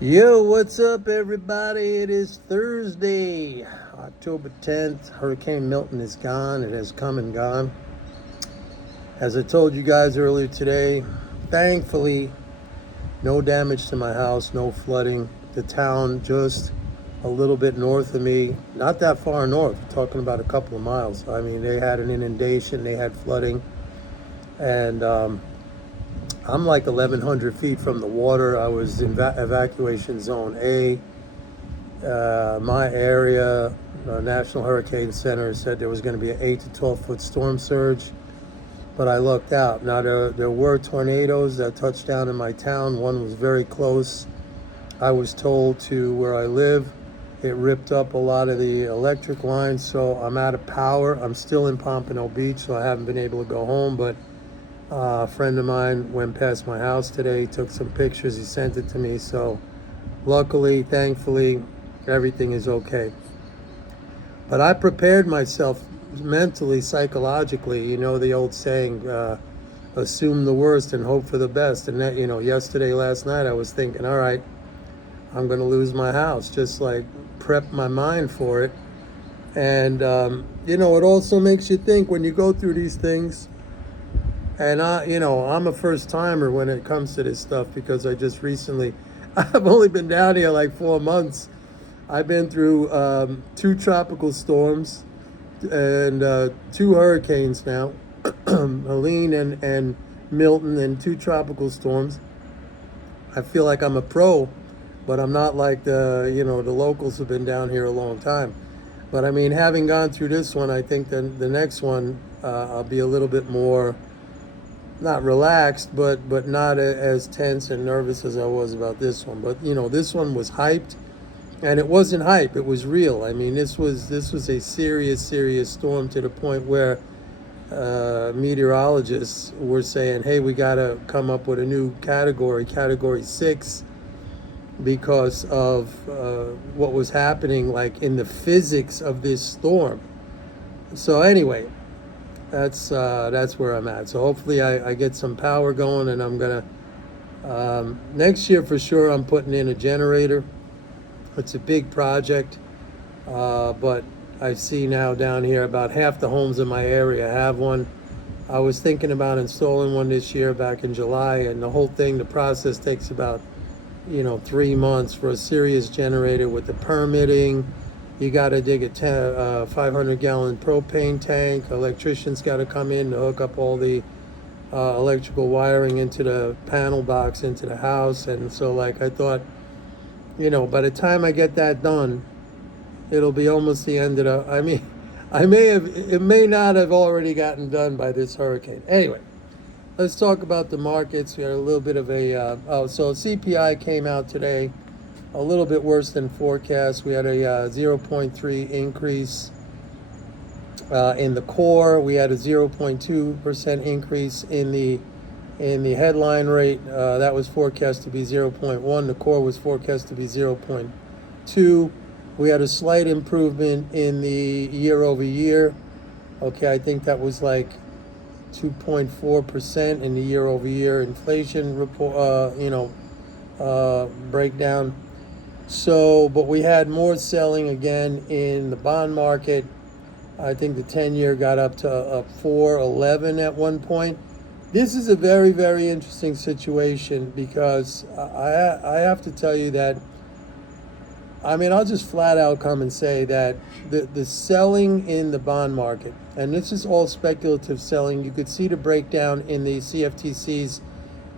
Yo, what's up, everybody? It is Thursday, October 10th. Hurricane Milton is gone. It has come and gone. As I told you guys earlier today, thankfully, no damage to my house, no flooding. The town just a little bit north of me, not that far north, talking about a couple of miles. I mean, they had an inundation, they had flooding, and I'm like 1,100 feet from the water. I was in evacuation zone A. My area, National Hurricane Center, said there was going to be an 8 to 12 foot storm surge, but I looked out. Now, there were tornadoes that touched down in my town. One was very close, I was told, to where I live. It ripped up a lot of the electric lines, so I'm out of power. I'm still in Pompano Beach, so I haven't been able to go home, but a friend of mine went past my house today, took some pictures, he sent it to me, so luckily, thankfully, everything is okay. But I prepared myself mentally, psychologically. You know the old saying, assume the worst and hope for the best. And that, yesterday, last night, I was thinking, all right, I'm going to lose my house. Just like prep my mind for it. And, it also makes you think when you go through these things. And I'm a first timer when it comes to this stuff because I just recently, I've only been down here like 4 months. I've been through two tropical storms and two hurricanes now, Helene and Milton, and two tropical storms. I feel like I'm a pro, but I'm not like the locals who've been down here a long time. But I mean, having gone through this one, I think the next one I'll be a little bit more, not relaxed, but not as tense and nervous as I was about this one. But this one was hyped, and it wasn't hype, it was real. I mean, this was a serious storm, to the point where meteorologists were saying, hey, we got to come up with a new category 6, because of what was happening, like in the physics of this storm. So anyway, that's where I'm at. So hopefully I get some power going, and I'm gonna next year for sure I'm putting in a generator. It's a big project, but I see now down here about half the homes in my area have one. I was thinking about installing one this year back in July, and the process takes about 3 months for a serious generator with the permitting. You got to dig a 500-gallon propane tank. Electrician's got to come in to hook up all the electrical wiring into the panel box into the house. And so, like, I thought, by the time I get that done, it'll be almost the end of the. I mean, it may not have already gotten done by this hurricane. Anyway, let's talk about the markets. We had a little bit of so CPI came out today, a little bit worse than forecast. We had a 0.3 increase in the core. We had a 0.2% increase in the headline rate. That was forecast to be 0.1. The core was forecast to be 0.2. We had a slight improvement in the year over year. Okay, I think that was like 2.4% in the year over year inflation report, breakdown. So, but we had more selling again in the bond market. I think the 10-year got up to 4.11 at one point. This is a very, very interesting situation, because I have to tell you that, I mean, I'll just flat out come and say that the selling in the bond market, and this is all speculative selling. You could see the breakdown in the CFTC's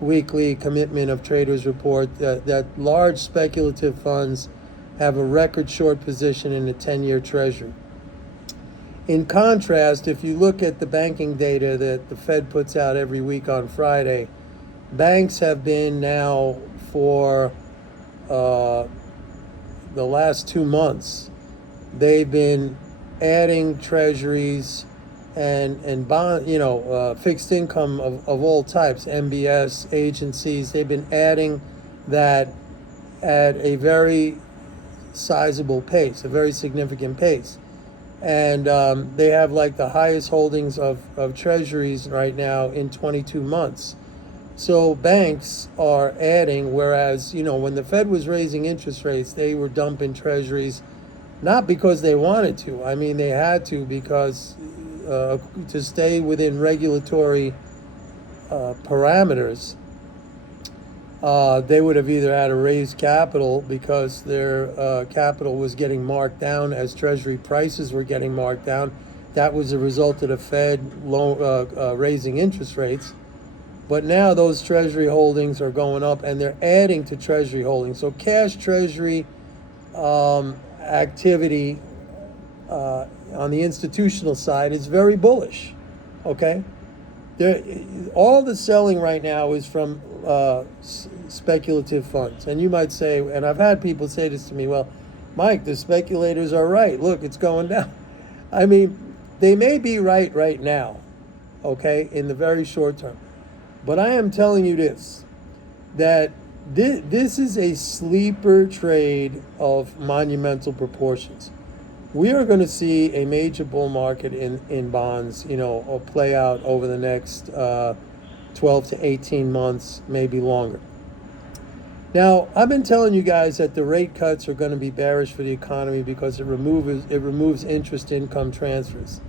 weekly commitment of traders report, that large speculative funds have a record short position in the 10-year treasury. In contrast, if you look at the banking data that the Fed puts out every week on Friday, banks have been now for the last 2 months, they've been adding treasuries and bond, fixed income of all types, MBS agencies. They've been adding that at a very sizable pace, a very significant pace. And they have like the highest holdings of treasuries right now in 22 months. So banks are adding, whereas, when the Fed was raising interest rates, they were dumping treasuries, not because they wanted to. I mean, they had to because to stay within regulatory parameters, they would have either had to raise capital because their capital was getting marked down as treasury prices were getting marked down. That was a result of the Fed raising interest rates. But now those treasury holdings are going up and they're adding to treasury holdings. So cash treasury activity on the institutional side is very bullish. Okay? All the selling right now is from speculative funds. And you might say, and I've had people say this to me, well, Mike, the speculators are right. Look, it's going down. I mean, they may be right now, okay, in the very short term. But I am telling you this, that this is a sleeper trade of monumental proportions. We are going to see a major bull market in bonds, play out over the next 12 to 18 months, maybe longer. Now, I've been telling you guys that the rate cuts are going to be bearish for the economy because it removes interest income transfers.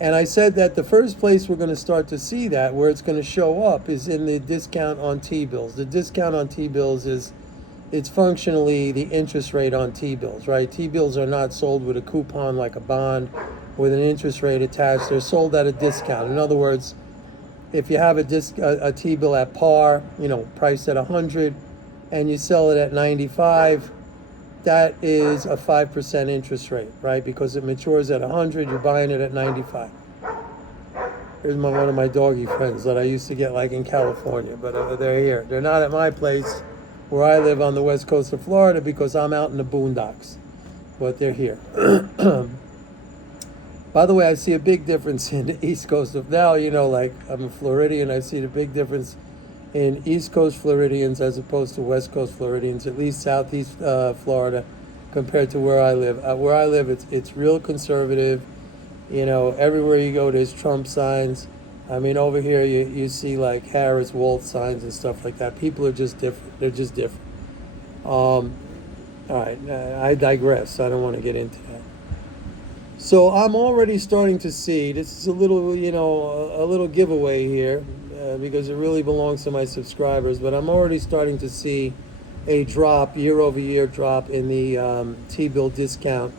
And I said that the first place we're going to start to see that, where it's going to show up, is in the discount on T-bills. The discount on T-bills it's functionally the interest rate on T-bills, right? T-bills are not sold with a coupon like a bond with an interest rate attached. They're sold at a discount. In other words, if you have a T-bill at par, priced at 100, and you sell it at 95, that is a 5% interest rate, right? Because it matures at 100, you're buying it at 95. Here's one of my doggy friends that I used to get like in California, but they're here. They're not at my place where I live on the west coast of Florida because I'm out in the boondocks, but they're here. By the way, I see a big difference in the east coast of now, like I'm a Floridian, I see the big difference in East Coast Floridians as opposed to West Coast Floridians, at least Southeast Florida, compared to where I live. Where I live, it's real conservative. Everywhere you go, there's Trump signs. I mean, over here, you see like Harris, Walt signs and stuff like that. People are just different. They're just different. All right, I digress. I don't want to get into that. So I'm already starting to see, this is a little, a little giveaway here, because it really belongs to my subscribers, but I'm already starting to see a drop, year-over-year drop in the T-bill discount.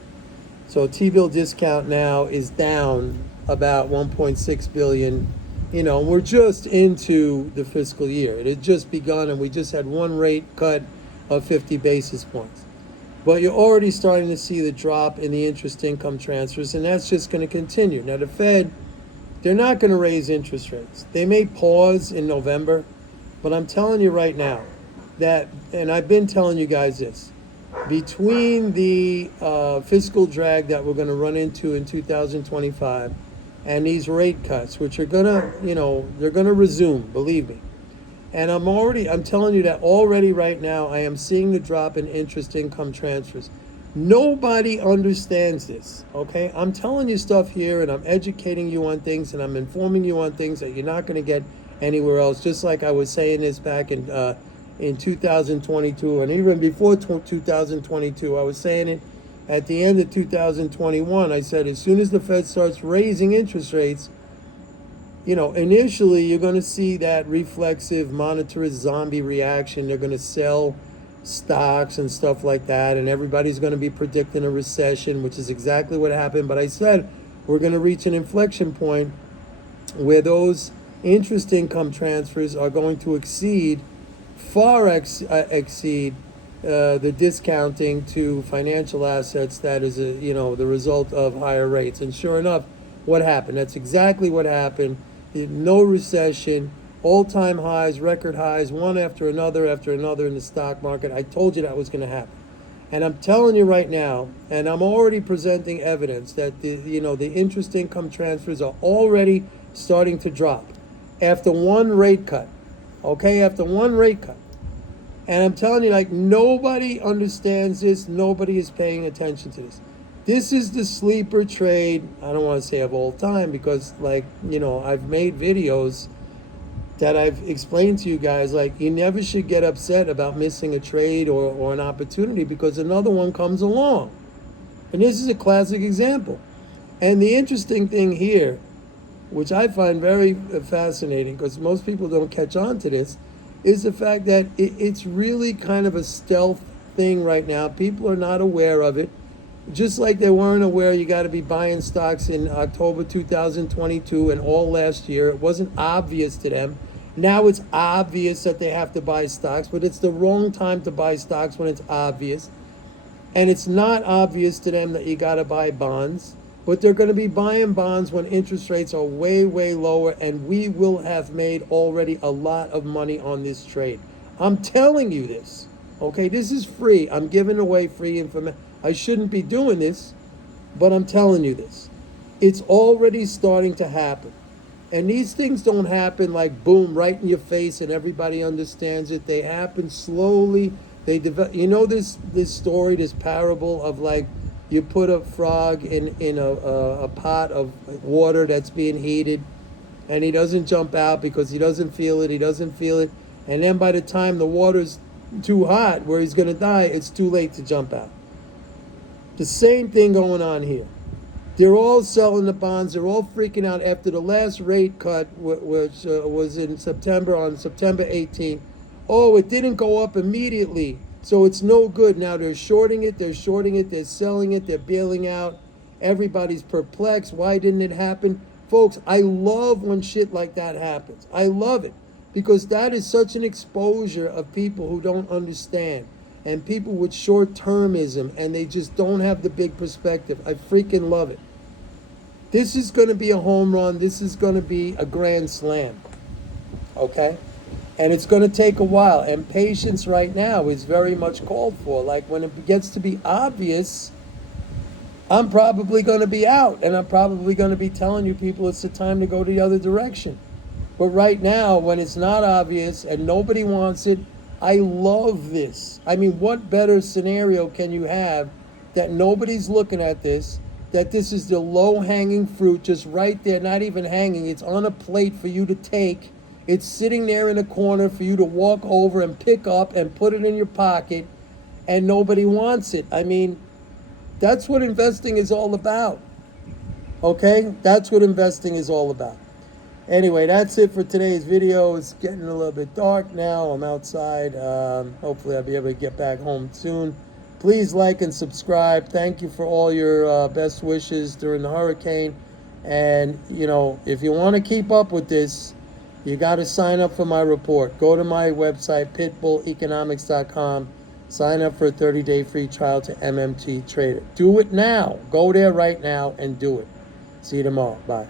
So T-bill discount now is down about 1.6 billion. We're just into the fiscal year. It had just begun, and we just had one rate cut of 50 basis points. But you're already starting to see the drop in the interest income transfers, and that's just going to continue. Now, the Fed, they're not going to raise interest rates. They may pause in November, but I'm telling you right now that, and I've been telling you guys this, between the fiscal drag that we're going to run into in 2025 and these rate cuts, which are going to, they're going to resume, believe me. And I'm telling you that already right now, I am seeing the drop in interest income transfers. Nobody understands this, okay? I'm telling you stuff here, and I'm educating you on things, and I'm informing you on things that you're not going to get anywhere else. Just like I was saying this back in 2022, and even before 2022, I was saying it at the end of 2021. I said, as soon as the Fed starts raising interest rates, initially you're going to see that reflexive monetarist zombie reaction. They're going to sell stocks and stuff like that, and everybody's going to be predicting a recession, which is exactly what happened. But I said we're going to reach an inflection point where those interest income transfers are going to far exceed the discounting to financial assets that is the result of higher rates. And sure enough, what happened? That's exactly what happened. No recession, all-time highs, record highs, one after another in the stock market. I told you that was going to happen. And I'm telling you right now, and I'm already presenting evidence that the interest income transfers are already starting to drop after one rate cut. Okay, after one rate cut. And I'm telling you, like, nobody understands this. Nobody is paying attention to this. This is the sleeper trade, I don't want to say of all time, because, I've made videos that I've explained to you guys. Like, you never should get upset about missing a trade or an opportunity, because another one comes along. And this is a classic example. And the interesting thing here, which I find very fascinating, because most people don't catch on to this, is the fact that it's really kind of a stealth thing right now. People are not aware of it. Just like they weren't aware you got to be buying stocks in October 2022 and all last year. It wasn't obvious to them. Now it's obvious that they have to buy stocks, but it's the wrong time to buy stocks when it's obvious. And it's not obvious to them that you got to buy bonds, but they're going to be buying bonds when interest rates are way, way lower, and we will have made already a lot of money on this trade. I'm telling you this, okay? This is free. I'm giving away free information. I shouldn't be doing this, but I'm telling you this. It's already starting to happen. And these things don't happen like boom, right in your face and everybody understands it. They happen slowly. They develop. You know this story, this parable of, like, you put a frog in a pot of water that's being heated, and he doesn't jump out because he doesn't feel it. He doesn't feel it. And then by the time the water's too hot where he's going to die, it's too late to jump out. The same thing going on here. They're all selling the bonds. They're all freaking out after the last rate cut, which was in September, on September 18th. Oh, it didn't go up immediately, so it's no good. Now they're shorting it, they're selling it, they're bailing out. Everybody's perplexed. Why didn't it happen? Folks, I love when shit like that happens. I love it, because that is such an exposure of people who don't understand, and people with short-termism, and they just don't have the big perspective. I freaking love it. This is going to be a home run. This is going to be a grand slam, okay? And it's going to take a while. And patience right now is very much called for. Like, when it gets to be obvious, I'm probably going to be out. And I'm probably going to be telling you people it's the time to go the other direction. But right now, when it's not obvious and nobody wants it, I love this. I mean, what better scenario can you have that nobody's looking at this, that this is the low-hanging fruit, just right there, not even hanging. It's on a plate for you to take. It's sitting there in a corner for you to walk over and pick up and put it in your pocket, and nobody wants it. I mean, that's what investing is all about. Okay? That's what investing is all about. Anyway, that's it for today's video. It's getting a little bit dark now. I'm outside. Hopefully I'll be able to get back home soon. Please like and subscribe. Thank you for all your best wishes during the hurricane. And, you know, if you want to keep up with this, you got to sign up for my report. Go to my website, pitbulleconomics.com. Sign up for a 30-day free trial to MMT Trader. Do it now. Go there right now and do it. See you tomorrow. Bye.